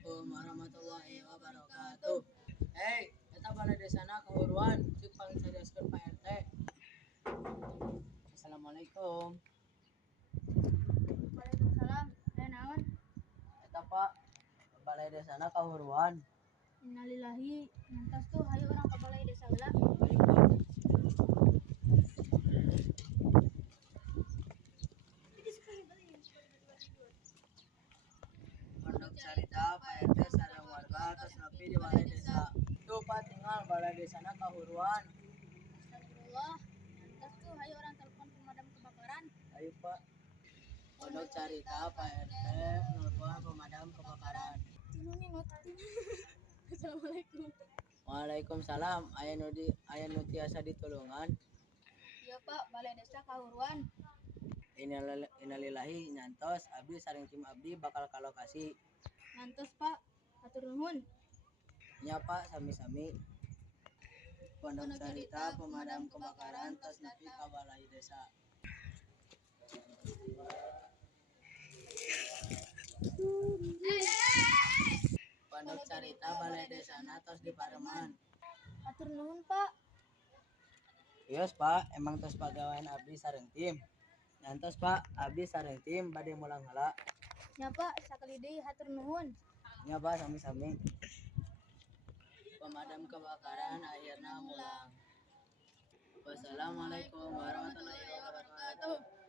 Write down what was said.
Assalamualaikum warahmatullahi wabarakatuh. Hei, eta balai desana kahuruan, cik pangsarioskeun Pak RT. Assalamualaikum. Waalaikumsalam. Naon? Eta Pak, balai desana kahuruan. Innalillahi. Nantas tuh hayu orang ke balai desa heula. Baik, Pak. Pondok carita Pak RT sareng warga tos nepi di balai desa. Tuh Pak tinggal balai desana kahuruan. Astagfirullah. Nantas tuh hayu orang telepon pemadam kebakaran. Ayo Pak. Pondok carita Pak RT nelpon pemadam kebakaran. Assalamualaikum. Waalaikumsalam. Aya nu tiasa ditulungan. Iya Pak, balai desa kahuruan. Innalillahi nyantos abdi sareng tim abdi bakal ka lokasi. Nantos Pak, hatur nuhun. Nya Pak sami-sami. Pondok carita pemadam kebakaran tos nepi ka balai desa. Pondok carita balai desana tos dipareman. Hatur nuhun Pak. Ios Pak, emang tos pagawean abdi sareng tim. Nyantos Pak, abdi sareng tim bade mulang heula. Nya Pak, sakali deui hatur nuhun. Nya Pak sami-sami. Pemadam kebakaran akhirna mulang. Wassalamualaikum warahmatullahi wabarakatuh.